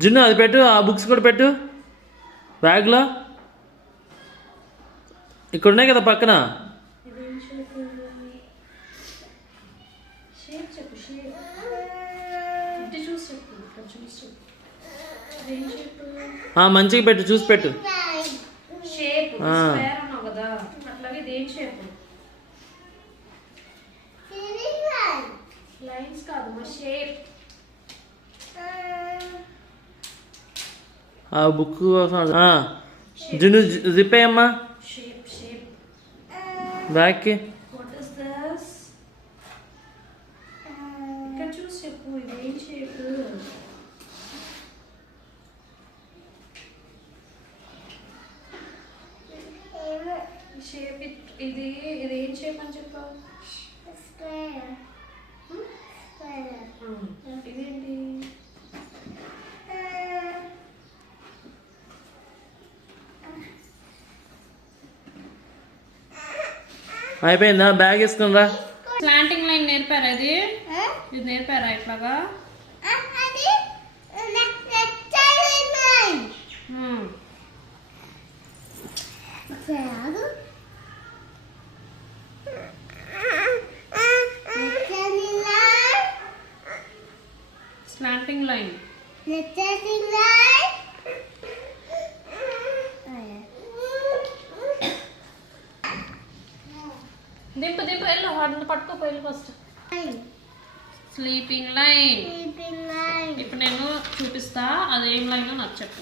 జున్ను అది పెట్టు, ఆ బుక్స్ కూడా పెట్టు బ్యాగ్లో. ఇక్కడ ఉన్నాయి కదా పక్కన. మంచిగా పెట్టు, చూసి పెట్టు. ఆ బుక్ జున్ను జిప్ అయ్యమ్మా బ్యాగ్కి. ఇది ఏం షేప్ అని చెప్పావు? ఇదేంటి? అయిపోయిందా? బ్యాగ్ వేసుకుని రా. స్లాంటింగ్ లైన్ నేర్పారా? ఇది నేర్పారా ఇట్లాగా? స్లాంటింగ్ లైన్ దింపు దింపు వెళ్ళు, వాటిని పట్టుకోపో వెళ్ళు ఫస్ట్. Sleeping line. ఇప్పుడు నేను చూపిస్తా, అదేం లైన్ నాకు చెప్పు.